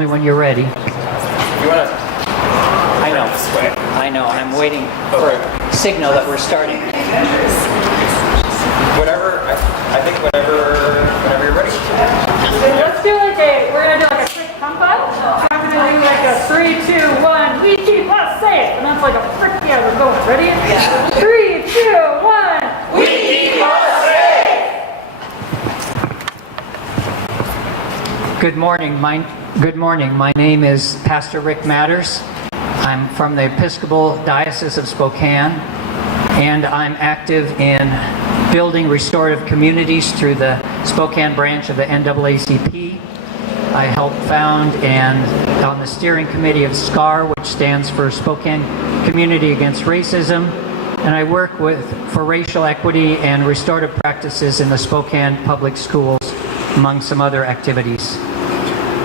me when you're ready. You want to? I know. I'm waiting for a signal that we're starting. Whatever. I think whenever you're ready. Let's do we're gonna do like a quick pump up. I'm gonna do like a 3, 2, 1. We keep us safe, and that's like a frick. Yeah, we're going. Ready? Yeah. 3, 2, 1. We keep us safe. Good morning. My name is Pastor Rick Matters. I'm from the Episcopal Diocese of Spokane, and I'm active in building restorative communities through the Spokane branch of the NAACP. I help found and on the steering committee of SCAR, which stands for Spokane Community Against Racism, and I work for racial equity and restorative practices in the Spokane public schools, among some other activities.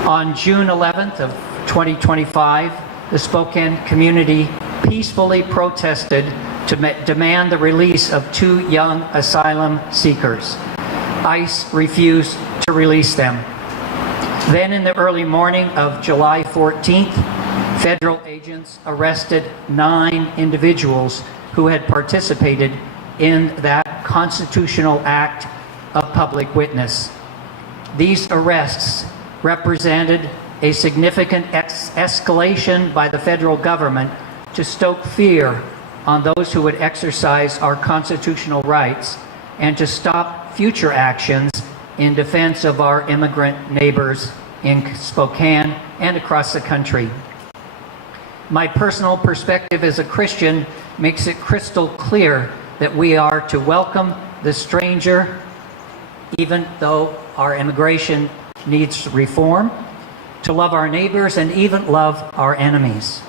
On June 11th of 2025, the Spokane community peacefully protested to demand the release of 2 young asylum seekers. ICE refused to release them. Then in the early morning of July 14th, federal agents arrested 9 individuals who had participated in that constitutional act of public witness. These arrests represented a significant escalation by the federal government to stoke fear on those who would exercise our constitutional rights and to stop future actions in defense of our immigrant neighbors in Spokane and across the country. My personal perspective as a Christian makes it crystal clear that we are to welcome the stranger, even though our immigration needs reform, to love our neighbors and even love our enemies.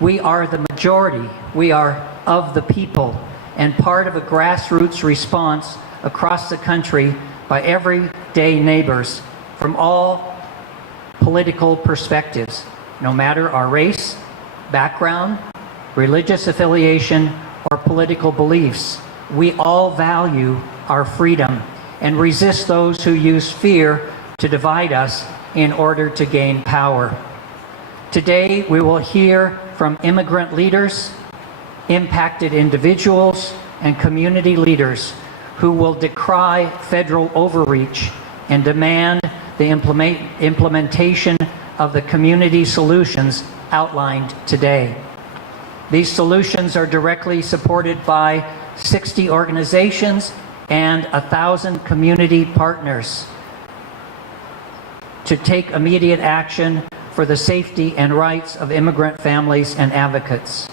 We are the majority. We are of the people and part of a grassroots response across the country by everyday neighbors from all political perspectives, no matter our race, background, religious affiliation, or political beliefs. We all value our freedom and resist those who use fear to divide us in order to gain power. Today, we will hear from immigrant leaders, impacted individuals, and community leaders who will decry federal overreach and demand the implementation of the community solutions outlined today. These solutions are directly supported by 60 organizations and 1,000 community partners to take immediate action for the safety and rights of immigrant families and advocates.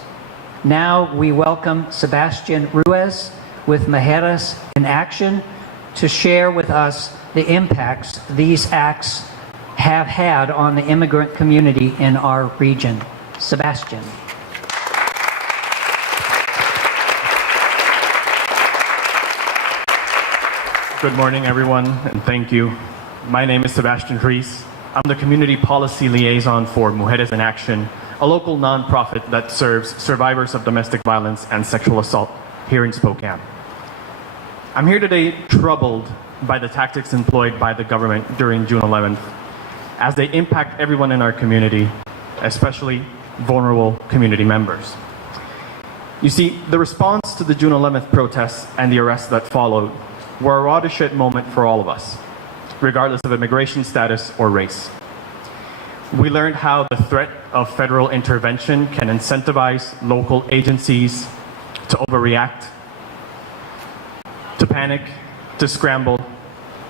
Now we welcome Sebastian Ruiz with Mujeres in Action to share with us the impacts these acts have had on the immigrant community in our region. Sebastian. Good morning, everyone, and thank you. My name is Sebastian Ruiz. I'm the Community Policy Liaison for Mujeres in Action, a local nonprofit that serves survivors of domestic violence and sexual assault here in Spokane. I'm here today troubled by the tactics employed by the government during June 11th, as they impact everyone in our community, especially vulnerable community members. You see, the response to the June 11th protests and the arrests that followed were a watershed moment for all of us, regardless of immigration status or race. We learned how the threat of federal intervention can incentivize local agencies to overreact, to panic, to scramble,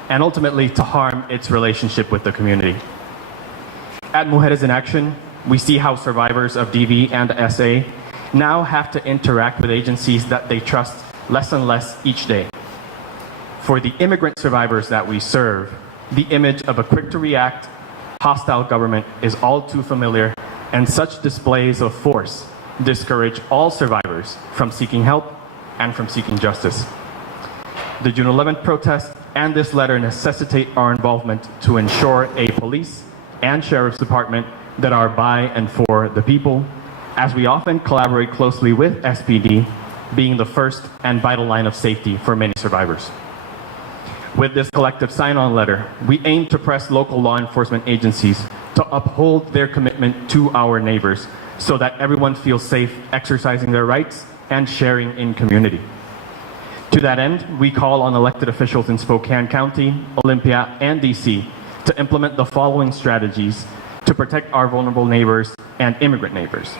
and ultimately to harm its relationship with the community. At Mujeres in Action, we see how survivors of DV and SA now have to interact with agencies that they trust less and less each day. For the immigrant survivors that we serve, the image of a quick-to-react, hostile government is all too familiar, and such displays of force discourage all survivors from seeking help and from seeking justice. The June 11th protest and this letter necessitate our involvement to ensure a police and sheriff's department that are by and for the people, as we often collaborate closely with SPD, being the first and vital line of safety for many survivors. With this collective sign-on letter, we aim to press local law enforcement agencies to uphold their commitment to our neighbors so that everyone feels safe exercising their rights and sharing in community. To that end, we call on elected officials in Spokane County, Olympia, and DC to implement the following strategies to protect our vulnerable neighbors and immigrant neighbors.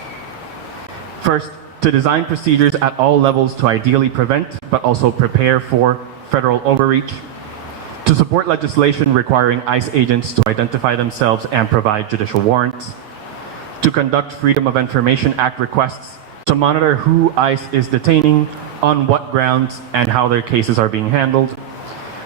First, to design procedures at all levels to ideally prevent but also prepare for federal overreach. To support legislation requiring ICE agents to identify themselves and provide judicial warrants. To conduct Freedom of Information Act requests to monitor who ICE is detaining, on what grounds, and how their cases are being handled.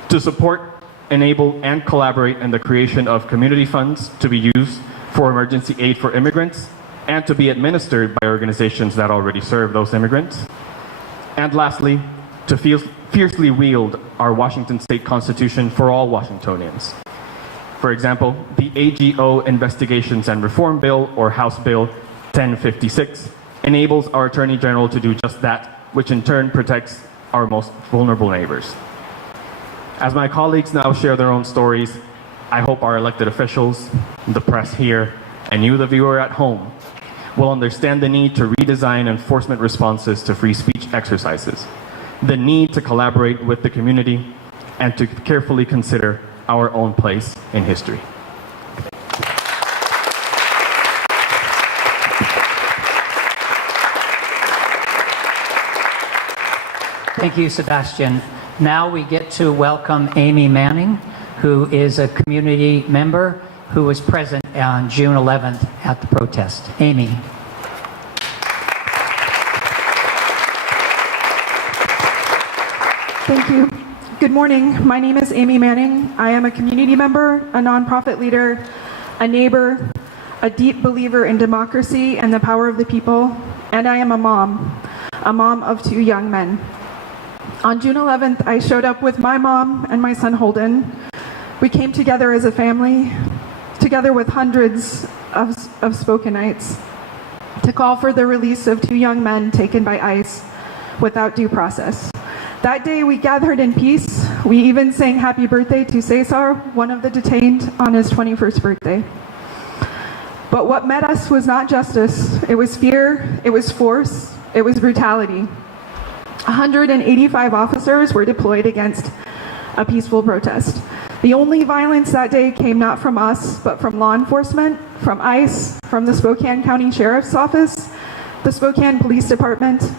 To support, enable, and collaborate in the creation of community funds to be used for emergency aid for immigrants and to be administered by organizations that already serve those immigrants. And lastly, to fiercely wield our Washington State Constitution for all Washingtonians. For example, the AGO Investigations and Reform Bill, or House Bill 1056, enables our Attorney General to do just that, which in turn protects our most vulnerable neighbors. As my colleagues now share their own stories, I hope our elected officials, the press here, and you, the viewer at home, will understand the need to redesign enforcement responses to free speech exercises, the need to collaborate with the community, and to carefully consider our own place in history. Thank you, Sebastian. Now we get to welcome Amy Manning, who is a community member who was present on June 11th at the protest. Amy. Thank you. Good morning. My name is Amy Manning. I am a community member, a nonprofit leader, a neighbor, a deep believer in democracy and the power of the people, and I am a mom of 2 young men. On June 11th, I showed up with my mom and my son Holden. We came together as a family, together with hundreds of Spokanites, to call for the release of 2 young men taken by ICE without due process. That day we gathered in peace. We even sang happy birthday to Cesar, one of the detained, on his 21st birthday. But what met us was not justice. It was fear, it was force, it was brutality. 185 officers were deployed against a peaceful protest. The only violence that day came not from us, but from law enforcement, from ICE, from the Spokane County Sheriff's Office, the Spokane Police Department.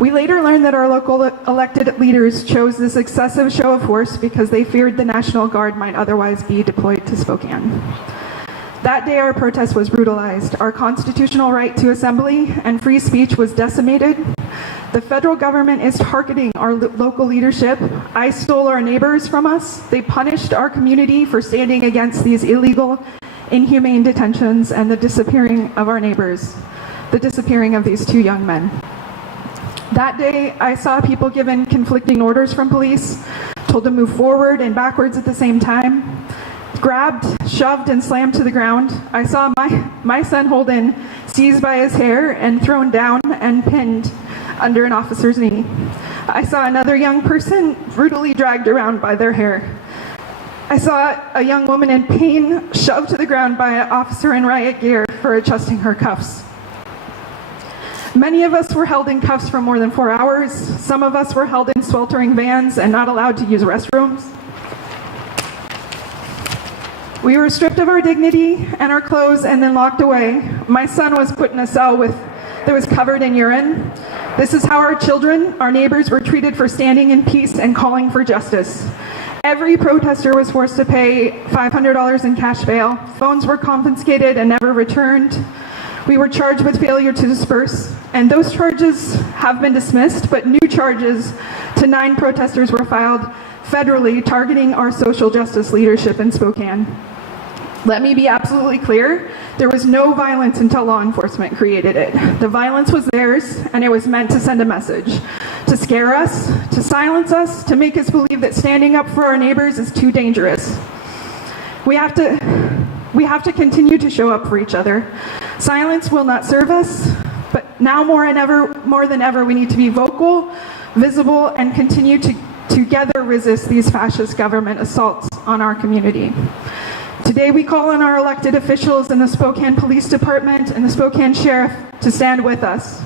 We later learned that our local elected leaders chose this excessive show of force because they feared the National Guard might otherwise be deployed to Spokane. That day our protest was brutalized. Our constitutional right to assembly and free speech was decimated. The federal government is targeting our local leadership. ICE stole our neighbors from us. They punished our community for standing against these illegal, inhumane detentions and the disappearing of our neighbors, the disappearing of these 2 young men. That day, I saw people given conflicting orders from police, told to move forward and backwards at the same time, grabbed, shoved, and slammed to the ground. I saw my son Holden seized by his hair and thrown down and pinned under an officer's knee. I saw another young person brutally dragged around by their hair. I saw a young woman in pain shoved to the ground by an officer in riot gear for adjusting her cuffs. Many of us were held in cuffs for more than 4 hours. Some of us were held in sweltering vans and not allowed to use restrooms. We were stripped of our dignity and our clothes and then locked away. My son was put in a cell that was covered in urine. This is how our children, our neighbors, were treated for standing in peace and calling for justice. Every protester was forced to pay $500 in cash bail. Phones were confiscated and never returned. We were charged with failure to disperse, and those charges have been dismissed, but new charges to 9 protesters were filed federally targeting our social justice leadership in Spokane. Let me be absolutely clear, there was no violence until law enforcement created it. The violence was theirs, and it was meant to send a message, to scare us, to silence us, to make us believe that standing up for our neighbors is too dangerous. We have to continue to show up for each other. Silence will not serve us, but now more than ever, we need to be vocal, visible, and continue to together resist these fascist government assaults on our community. To Today we call on our elected officials in the Spokane Police Department and the Spokane Sheriff to stand with us,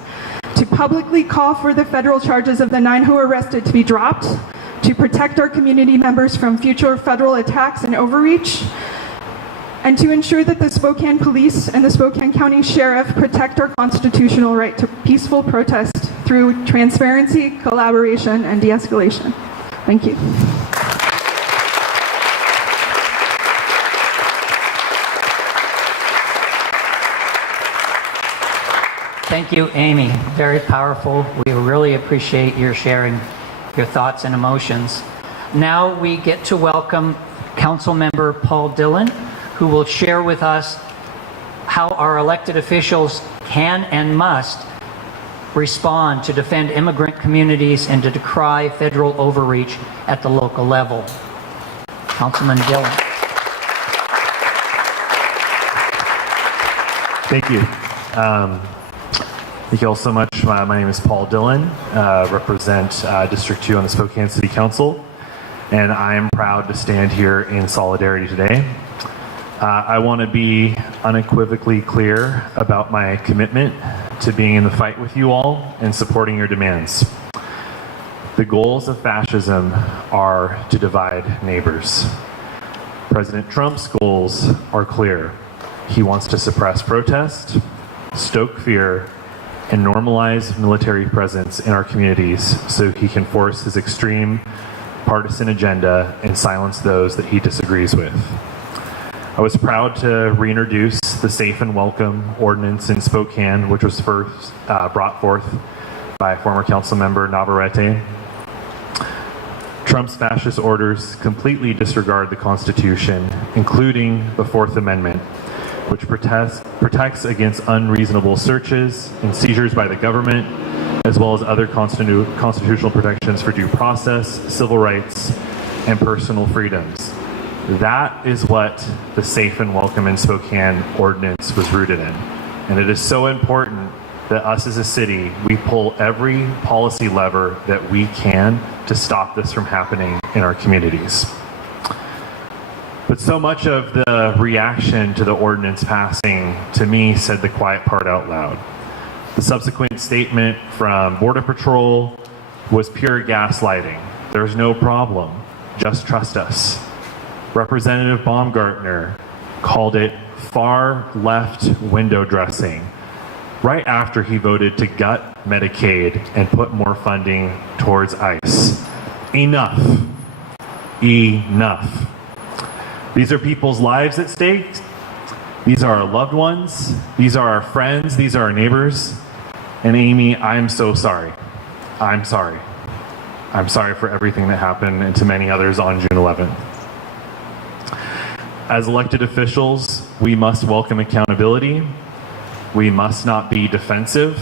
to publicly call for the federal charges of the 9 who were arrested to be dropped, to protect our community members from future federal attacks and overreach, and to ensure that the Spokane Police and the Spokane County Sheriff protect our constitutional right to peaceful protest through transparency, collaboration, and de-escalation. Thank you. Thank you, Amy. Very powerful. We really appreciate your sharing your thoughts and emotions. Now we get to welcome Councilmember Paul Dillon, who will share with us how our elected officials can and must respond to defend immigrant communities and to decry federal overreach at the local level. Councilman Dillon. Thank you. Thank you all so much. My name is Paul Dillon, represent District 2 on the Spokane City Council, and I am proud to stand here in solidarity today. I want to be unequivocally clear about my commitment to being in the fight with you all and supporting your demands. The goals of fascism are to divide neighbors. President Trump's goals are clear. He wants to suppress protest, stoke fear, and normalize military presence in our communities so he can force his extreme partisan agenda and silence those that he disagrees with. I was proud to reintroduce the Safe and Welcome ordinance in Spokane, which was first brought forth by former council member Navarrete. Trump's fascist orders completely disregard the Constitution, including the Fourth Amendment, which protects against unreasonable searches and seizures by the government, as well as other constitutional protections for due process, civil rights, and personal freedoms. That is what the Safe and Welcome in Spokane ordinance was rooted in. And it is so important that us as a city, we pull every policy lever that we can to stop this from happening in our communities. But so much of the reaction to the ordinance passing, to me, said the quiet part out loud. The subsequent statement from Border Patrol was pure gaslighting. There's no problem. Just trust us. Representative Baumgartner called it far left window dressing right after he voted to gut Medicaid and put more funding towards ICE. Enough. Enough. These are people's lives at stake. These are our loved ones. These are our friends. These are our neighbors. And Amy, I'm so sorry. I'm sorry. I'm sorry for everything that happened and to many others on June 11th. As elected officials, we must welcome accountability. We must not be defensive.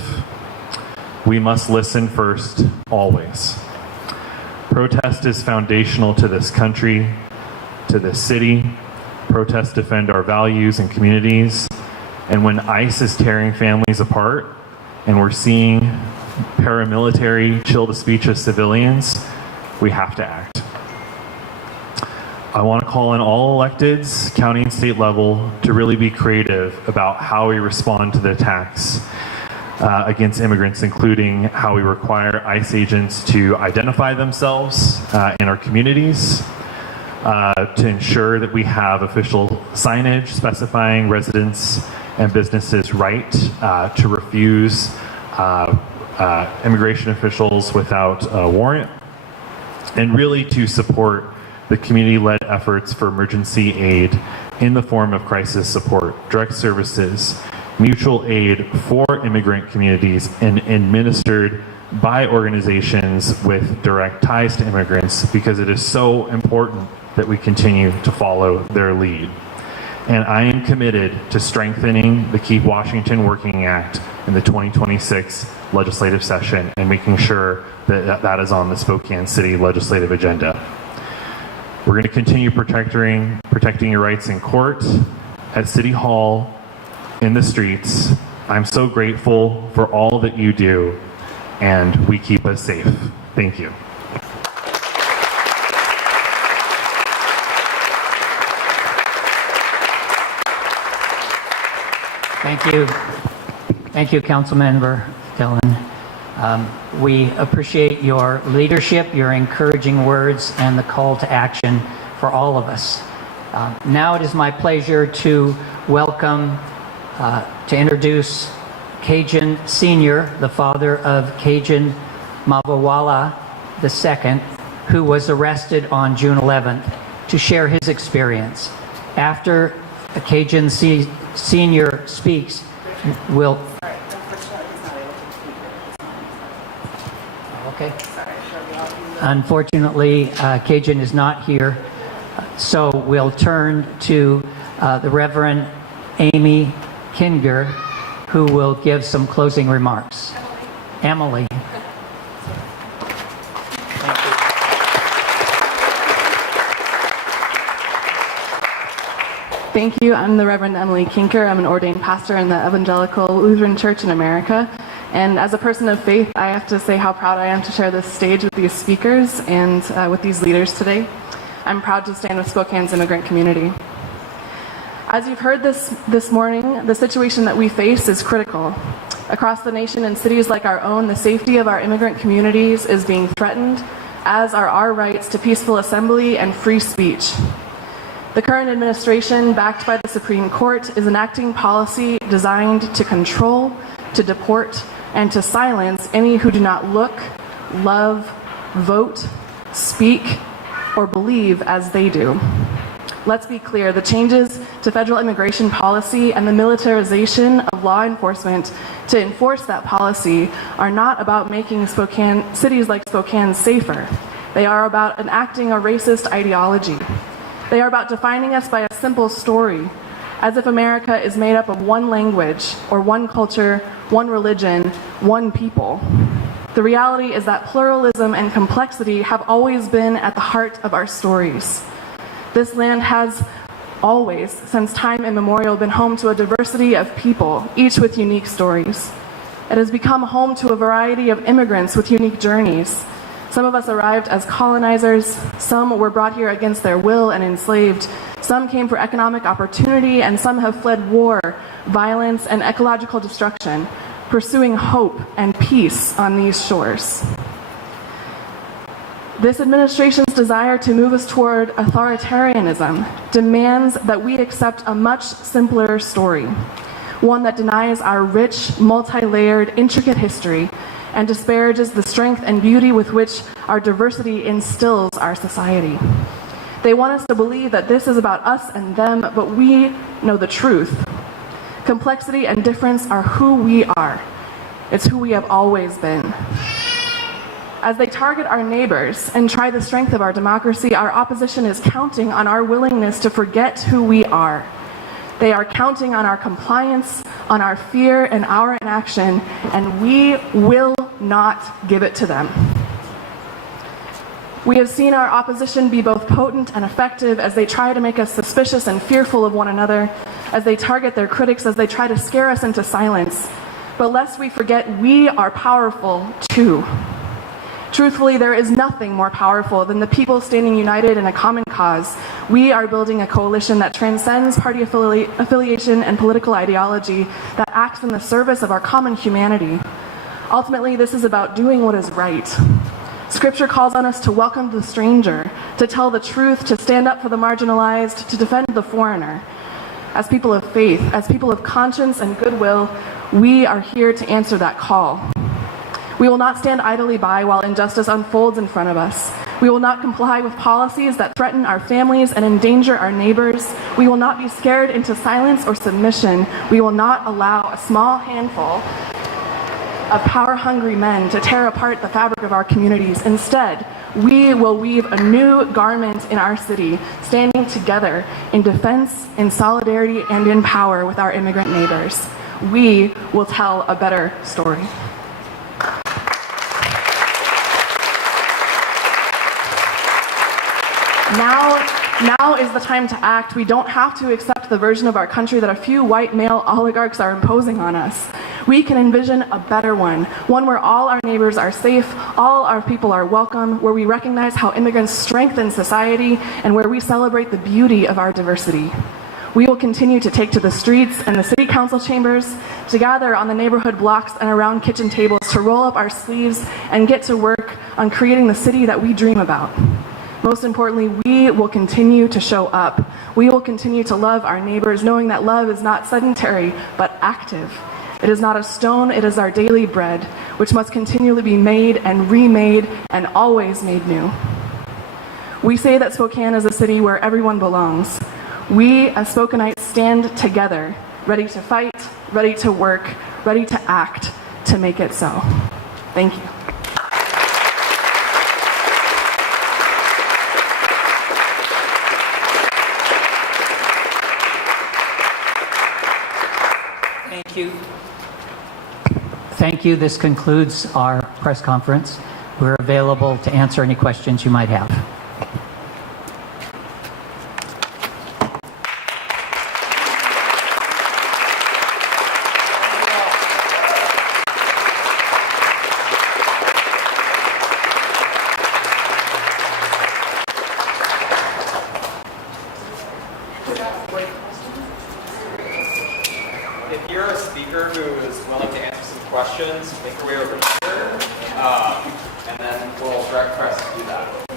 We must listen first, always. Protest is foundational to this country, to this city. Protests defend our values and communities. And when ICE is tearing families apart and we're seeing paramilitary chill the speech of civilians, we have to act. I want to call on all electeds, county and state level, to really be creative about how we respond to the attacks against immigrants, including how we require ICE agents to identify themselves in our communities, to ensure that we have official signage specifying residents and businesses' right to refuse immigration officials without a warrant, and really to support the community-led efforts for emergency aid in the form of crisis support, direct services, mutual aid for immigrant communities, and administered by organizations with direct ties to immigrants, because it is so important that we continue to follow their lead. And I am committed to strengthening the Keep Washington Working Act in the 2026 legislative session and making sure that that is on the Spokane City legislative agenda. We're going to continue protecting your rights in court, at City Hall, in the streets. I'm so grateful for all that you do, and we keep us safe. Thank you. Thank you. Thank you, Councilmember Dillon. We appreciate your leadership, your encouraging words, and the call to action for all of us. Now it is my pleasure to welcome, to introduce Cajun Sr., the father of Cajun Mavawala II, who was arrested on June 11th, to share his experience. After Cajun Sr. speaks, we'll... Okay. Unfortunately, Cajun is not here, so we'll turn to the Reverend Amy Kinger, who will give some closing remarks. Emily. Thank you. I'm the Reverend Emily Kinker. I'm an ordained pastor in the Evangelical Lutheran Church in America. And as a person of faith, I have to say how proud I am to share this stage with these speakers and with these leaders today. I'm proud to stand with Spokane's immigrant community. As you've heard this morning, the situation that we face is critical. Across the nation in cities like our own, the safety of our immigrant communities is being threatened, as are our rights to peaceful assembly and free speech. The current administration, backed by the Supreme Court, is enacting policy designed to control, to deport, and to silence any who do not look, love, vote, speak, or believe as they do. Let's be clear, the changes to federal immigration policy and the militarization of law enforcement to enforce that policy are not about making cities like Spokane safer. They are about enacting a racist ideology. They are about defining us by a simple story, as if America is made up of one language or one culture, one religion, one people. The reality is that pluralism and complexity have always been at the heart of our stories. This land has always, since time immemorial, been home to a diversity of people, each with unique stories. It has become home to a variety of immigrants with unique journeys. Some of us arrived as colonizers, some were brought here against their will and enslaved, some came for economic opportunity, and some have fled war, violence, and ecological destruction, pursuing hope and peace on these shores. This administration's desire to move us toward authoritarianism demands that we accept a much simpler story, one that denies our rich, multi-layered, intricate history and disparages the strength and beauty with which our diversity instills our society. They want us to believe that this is about us and them, but we know the truth. Complexity and difference are who we are. It's who we have always been. As they target our neighbors and try the strength of our democracy, our opposition is counting on our willingness to forget who we are. They are counting on our compliance, on our fear and our inaction, and we will not give it to them. We have seen our opposition be both potent and effective as they try to make us suspicious and fearful of one another, as they target their critics, as they try to scare us into silence. But lest we forget, we are powerful too. Truthfully, there is nothing more powerful than the people standing united in a common cause. We are building a coalition that transcends party affiliation and political ideology, that acts in the service of our common humanity. Ultimately, this is about doing what is right. Scripture calls on us to welcome the stranger, to tell the truth, to stand up for the marginalized, to defend the foreigner. As people of faith, as people of conscience and goodwill, we are here to answer that call. We will not stand idly by while injustice unfolds in front of us. We will not comply with policies that threaten our families and endanger our neighbors. We will not be scared into silence or submission. We will not allow a small handful of power-hungry men to tear apart the fabric of our communities. Instead, we will weave a new garment in our city, standing together in defense, in solidarity, and in power with our immigrant neighbors. We will tell a better story. Now is the time to act. We don't have to accept the version of our country that a few white male oligarchs are imposing on us. We can envision a better one where all our neighbors are safe, all our people are welcome, where we recognize how immigrants strengthen society, and where we celebrate the beauty of our diversity. We will continue to take to the streets and the city council chambers, to gather on the neighborhood blocks and around kitchen tables, to roll up our sleeves and get to work on creating the city that we dream about. Most importantly, we will continue to show up. We will continue to love our neighbors, knowing that love is not sedentary, but active. It is not a stone, it is our daily bread, which must continually be made and remade and always made new. We say that Spokane is a city where everyone belongs. We, as Spokaneites, stand together, ready to fight, ready to work, ready to act to make it so. Thank you. Thank you. Thank you. This concludes our press conference. We're available to answer any questions you might have. If you're a speaker who is willing to answer some questions, make your way over here, and then we'll direct press to do that.